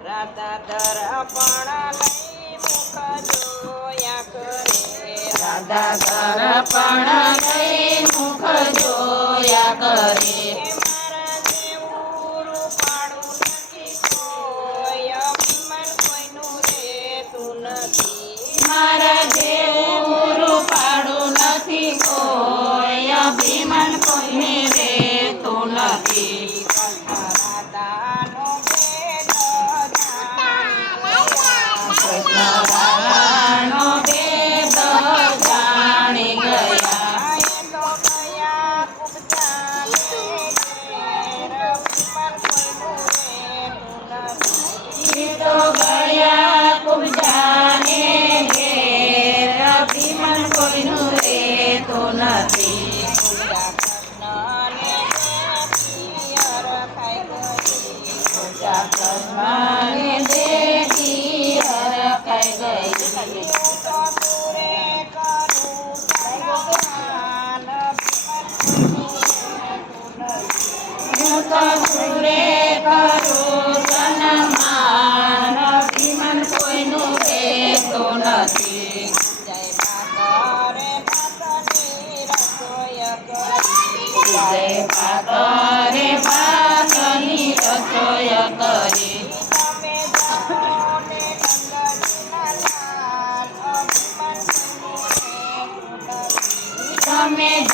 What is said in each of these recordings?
રાધા દર્પણ લઈ મુખ જોયા કરે રાધા દર્પણ લઈ મુખ જોયા કરે મારા જેવું પાડું નથી કોઈ અભિમાન Maria.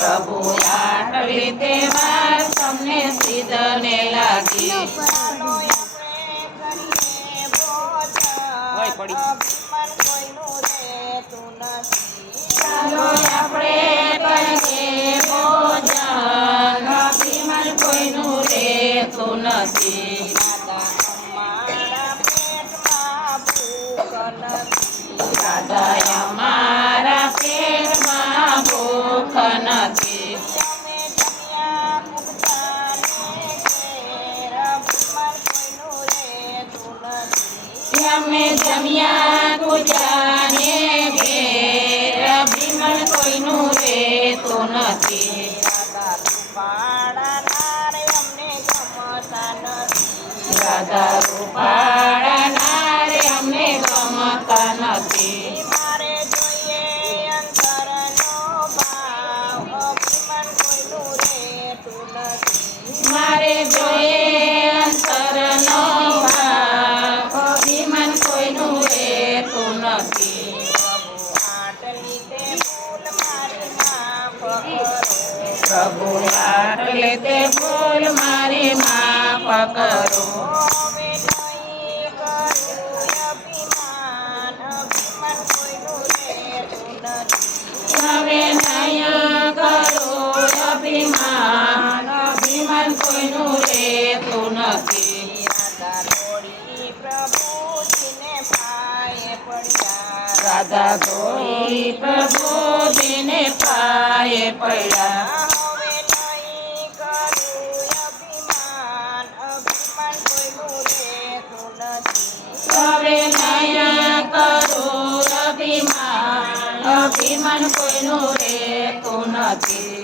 પ્રભુ આટલી તે વાર તમને સિદ્ધને લાગી નથી દાદા અમે જમ્યા ગુજાને ઘેર. અભિમાન કોઈનું રહેતું નથી. દાદા રૂપાળા પ્રભુ આટલે તે ભૂલ મારી માફ કરો હવે નયા કરો અભિમાન અભિમાન કોઈનું રહેતું નથી. રાધા રાધા ગોરી દિને પાયે પડ્યા. હવે નયા કરો અભિમાન. અભિમાન કોઈનું રહેતું નથી.